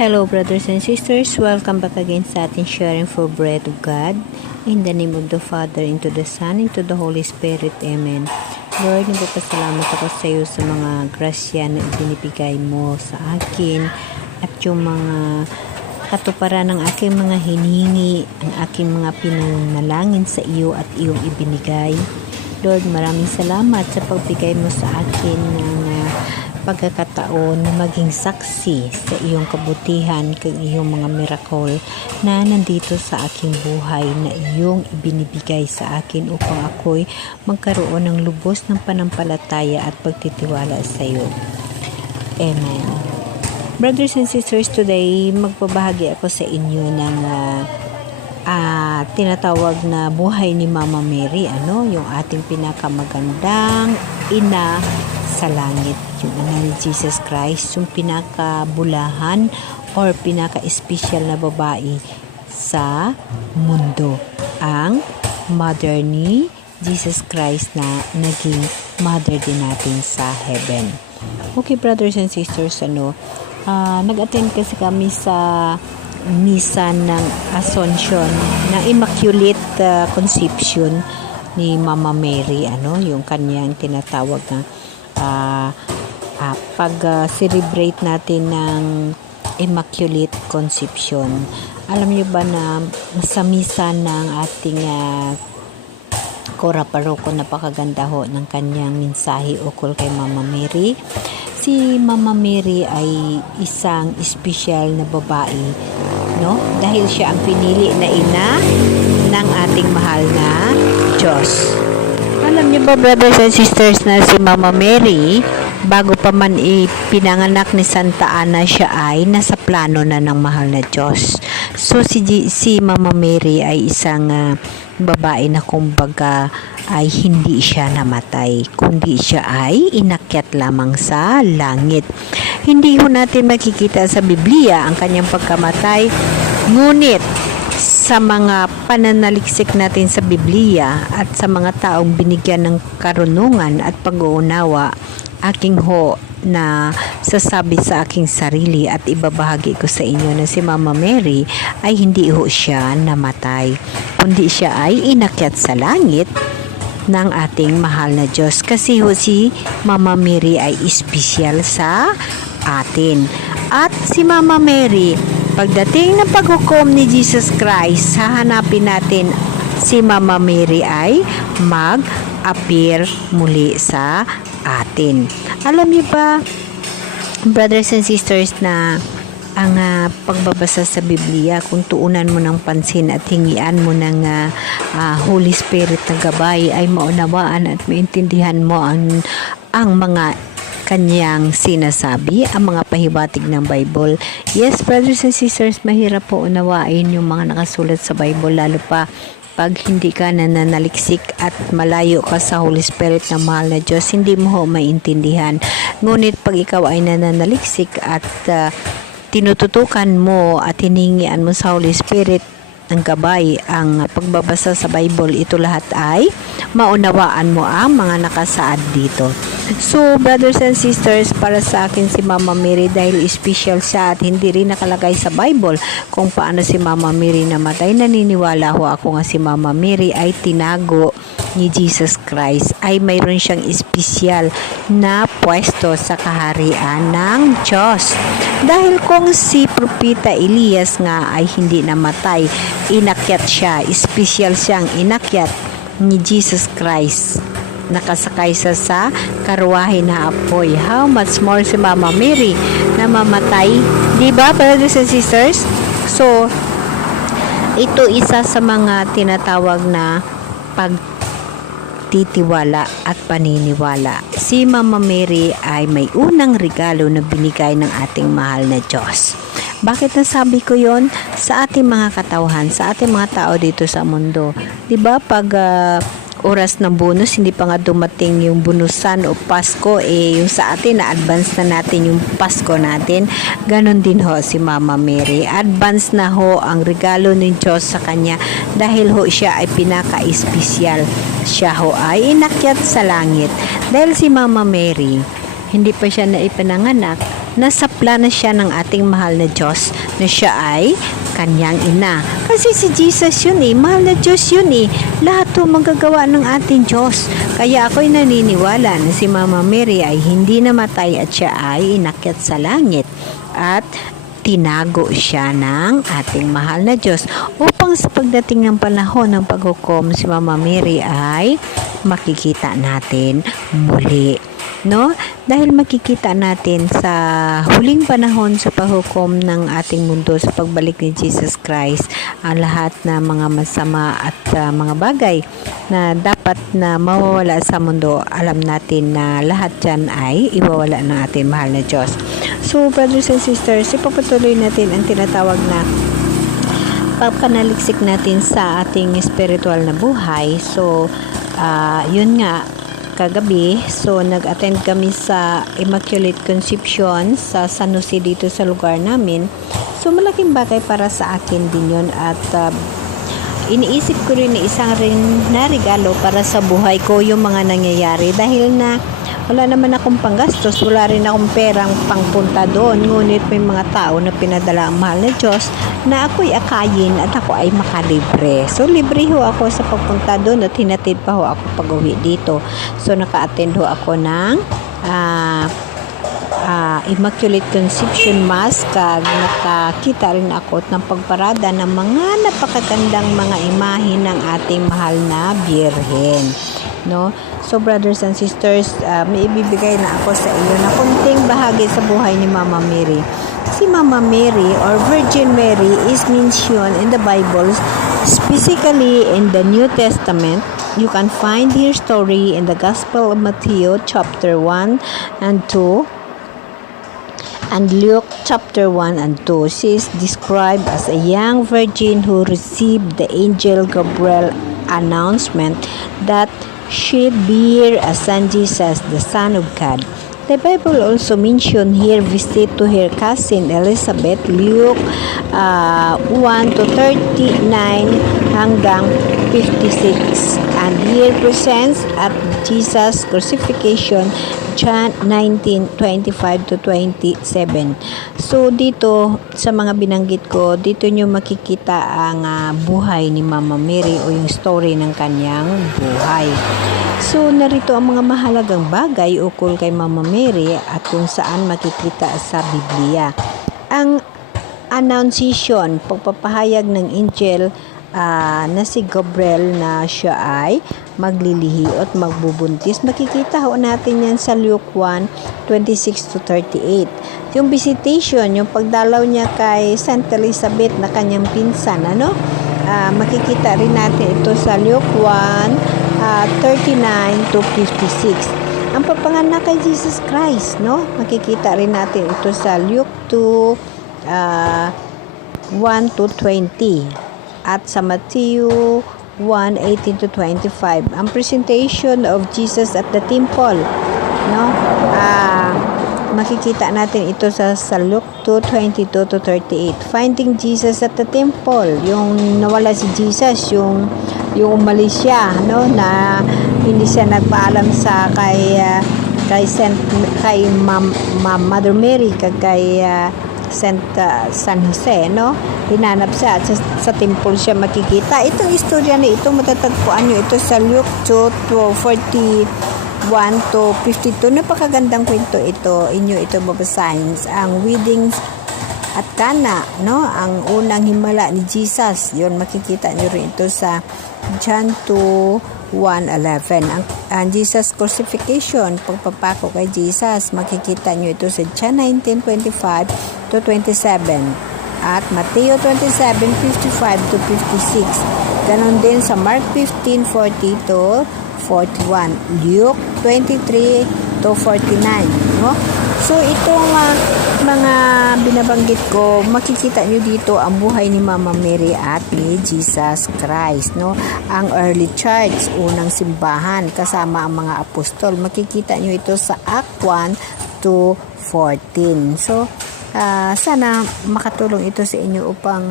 Hello brothers and sisters, welcome back again sa ating sharing for bread of God. In the name of the Father, into the Son, into the Holy Spirit. Amen. Lord, nagpapasalamat ako sa iyo sa mga grasya na ibinibigay mo sa akin at yung mga katuparan ng aking mga hinihingi, ang aking mga pinanalangin sa iyo at iyong ibinigay. Lord, maraming salamat sa pagbigay mo sa akin ng pagkakataon na maging saksi sa iyong kabutihan kag iyong mga miracle na nandito sa aking buhay na iyong ibinibigay sa akin upang ako'y magkaroon ng lubos ng panampalataya at pagtitiwala sa iyo. Amen. Brothers and sisters, today magbabahagi ako sa inyo ng tinatawag na buhay ni Mama Mary, yung ating pinakamagandang ina sa langit, yung ina ni Jesus Christ, yung pinakabulahan or pinaka-espesyal na babae sa mundo, ang mother ni Jesus Christ na naging mother din natin sa heaven. Okay brothers and sisters, nag-attend kasi kami sa misa ng Assumption na Immaculate Conception ni Mama Mary, yung kanyang tinatawag na pag-celebrate natin ng Immaculate Conception. Alam niyo ba na sa misa ng ating Cora Parroco, napakaganda ho ng kanyang mensahe ukol kay Mama Mary. Si Mama Mary ay isang espesyal na babae, dahil siya ang pinili na ina ng ating mahal na Diyos. Alam niyo ba brothers and sisters na si Mama Mary, bago pa man ipinanganak ni Santa Ana, siya ay nasa plano na ng mahal na Diyos. So si Mama Mary ay isang babae na kumbaga ay hindi siya namatay, kundi siya ay inakyat lamang sa langit. Hindi ho natin makikita sa Biblia ang kanyang pagkamatay, ngunit sa mga pananaliksik natin sa Biblia at sa mga taong binigyan ng karunungan at pag-uunawa, aking ho na sasabi sa aking sarili at ibabahagi ko sa inyo na si Mama Mary ay hindi ho siya namatay, kundi siya ay inakyat sa langit ng ating mahal na Diyos, kasi ho si Mama Mary ay espesyal sa atin. At si Mama Mary, pagdating ng paghukom ni Jesus Christ, hahanapin natin si Mama Mary ay mag-appear muli sa atin. Alam niyo ba, brothers and sisters, na ang pagbabasa sa Biblia, kung tuunan mo ng pansin at hingian mo ng Holy Spirit na gabay, ay maunawaan at maintindihan mo ang mga kanyang sinasabi, ang mga pahiwatig ng Bible. Yes, brothers and sisters, mahirap po unawain yung mga nakasulat sa Bible, lalo pa pag hindi ka nananaliksik at malayo ka sa Holy Spirit ng mahal na Diyos, hindi mo ho maintindihan. Ngunit pag ikaw ay nananaliksik at tinututukan mo at hiningian mo sa Holy Spirit ng gabay ang pagbabasa sa Bible, ito lahat ay maunawaan mo ang mga nakasaad dito. So brothers and sisters, para sa akin si Mama Mary, dahil special siya at hindi rin nakalagay sa Bible kung paano si Mama Mary namatay, naniniwala ho ako nga si Mama Mary ay tinago ni Jesus Christ, ay mayroon siyang espesyal na pwesto sa kaharian ng Diyos. Dahil kung si Propeta Elias nga ay hindi namatay, inakyat siya, espesyal siyang inakyat ni Jesus Christ, nakasakay sa karwahe na apoy. How much more si Mama Mary na mamatay, di ba brothers and sisters? So ito isa sa mga tinatawag na pagtitiwala at paniniwala. Si Mama Mary ay may unang regalo na binigay ng ating mahal na Diyos. Bakit nasabi ko yon? Sa ating mga katauhan, sa ating mga tao dito sa mundo, di ba pag oras ng bonus, hindi pa nga dumating yung bonusan o Pasko, yung sa atin na advance na natin yung Pasko natin. Ganon din ho si Mama Mary, advance na ho ang regalo ng Diyos sa kanya, dahil ho siya ay pinaka-espesyal. Siya ho ay inakyat sa langit. Dahil si Mama Mary, hindi pa siya naipananganak, nasapla na siya ng ating mahal na Diyos na siya ay kanyang ina. Kasi si Jesus yun mahal na Diyos yun Lahat to magagawa ng ating Diyos. Kaya ako'y naniniwala na si Mama Mary ay hindi namatay at siya ay inakyat sa langit. At tinago siya ng ating mahal na Diyos upang sa pagdating ng panahon ng paghukom si Mama Mary ay makikita natin muli. No? Dahil makikita natin sa huling panahon sa paghukom ng ating mundo sa pagbalik ni Jesus Christ ang lahat na mga masama at mga bagay na dapat na mawawala sa mundo. Alam natin na lahat dyan ay iwawala ng ating mahal na Diyos. So brothers and sisters, ipapatuloy natin ang tinatawag na pagpanaliksik natin sa ating spiritual na buhay. So yun nga, kagabi, so nag-attend kami sa Immaculate Conception sa San Jose dito sa lugar namin. So malaking bagay para sa akin din yun at iniisip ko rin na isang rin na regalo para sa buhay ko yung mga nangyayari dahil na wala naman akong panggastos, wala rin akong perang pangpunta doon, ngunit may mga tao na pinadala ang mahal na Diyos na ako'y akayin at ako ay makalibre. So libre ho ako sa pagpunta doon at hinatid pa ho ako pag-uwi dito. So naka-attend ho ako ng Immaculate Conception Mass, kag nakakita rin ako ng pagparada ng mga napakagandang mga imahe ng ating mahal na Birhen. No? So brothers and sisters, may ibibigay na ako sa iyo na kunting bahagi sa buhay ni Mama Mary. Si Mama Mary or Virgin Mary is mentioned in the Bible, specifically in the New Testament. You can find her story in the Gospel of Matthew chapter 1 and 2 and Luke chapter 1 and 2. She is described as a young virgin who received the angel Gabriel announcement that she'd bear a son, Jesus, the Son of God. The Bible also mentioned her visit to her cousin Elizabeth, Luke 1 to 39 hanggang 56, and her presence at Jesus' crucifixion, John 19:25 to 27. So dito sa mga binanggit ko, dito nyo makikita ang buhay ni Mama Mary o yung story ng kanyang buhay. So narito ang mga mahalagang bagay ukol kay Mama Mary at kung saan makikita sa Biblia. Ang Annunciation, pagpapahayag ng angel na si Gabriel na siya ay maglilihi at magbubuntis. Makikita ho natin yan sa Luke 1:26 to 38. Yung visitation, yung pagdalaw niya kay Saint Elizabeth na kanyang pinsan, makikita rin natin ito sa Luke 1:39 to 56. Ang papanganak kay Jesus Christ, makikita rin natin ito sa Luke 2:1 to 20. At sa Matthew 1:18 to 25, ang presentation of Jesus at the temple, makikita natin ito sa Luke 2:22 to 38. Finding Jesus at the temple, yung nawala si Jesus, yung umalis siya, na hindi siya nagpaalam sa kay Mother Mary kay San Jose, hinanap siya at sa temple siya makikita. Itong istorya na ito, matatagpuan nyo ito sa Luke 2:41 to 52. Napakagandang kwento ito. Inyo ito babasahin. Ang wedding at Cana, ang unang himala ni Jesus. Yun, makikita nyo rin ito sa John 2:1-11. Ang Jesus crucifixion, pagpapako kay Jesus, makikita nyo ito sa John 19:25 to 27 at Mateo 27:55 to 56. Ganon din sa Mark 15:40 to 41, Luke 23 to 49, So itong mga binabanggit ko, makikita nyo dito ang buhay ni Mama Mary at ni Jesus Christ, Ang early church, unang simbahan kasama ang mga apostol, makikita nyo ito sa Act 1 to 14. So sana makatulong ito sa inyo upang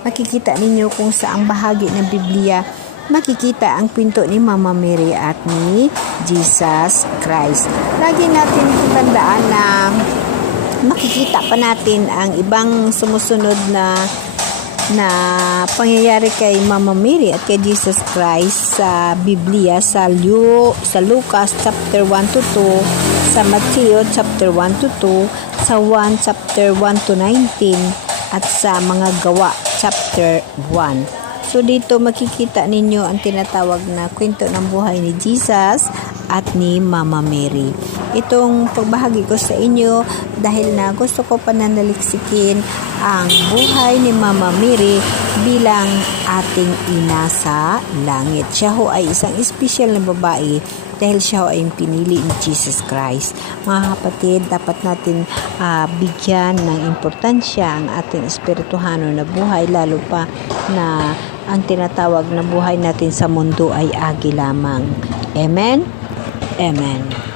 makikita ninyo kung saang bahagi ng Biblia makikita ang kwento ni Mama Mary at ni Jesus Christ. Lagi natin tandaan na makikita pa natin ang ibang sumusunod na pangyayari kay Mama Mary at kay Jesus Christ sa Biblia, sa Lucas chapter 1 to 2, sa Matthew chapter 1 to 2, sa 1 chapter 1 to 19, at sa mga gawa chapter 1. So dito makikita ninyo ang tinatawag na kwento ng buhay ni Jesus at ni Mama Mary. Itong pagbahagi ko sa inyo dahil na gusto ko pananaliksikin ang buhay ni Mama Mary bilang ating ina sa langit. Siya ho ay isang espesyal na babae dahil siya ho ay pinili ni Jesus Christ. Mga kapatid, dapat natin bigyan ng importansya ang ating espirituhano na buhay, lalo pa na ang tinatawag na buhay natin sa mundo ay agi lamang. Amen? Amen.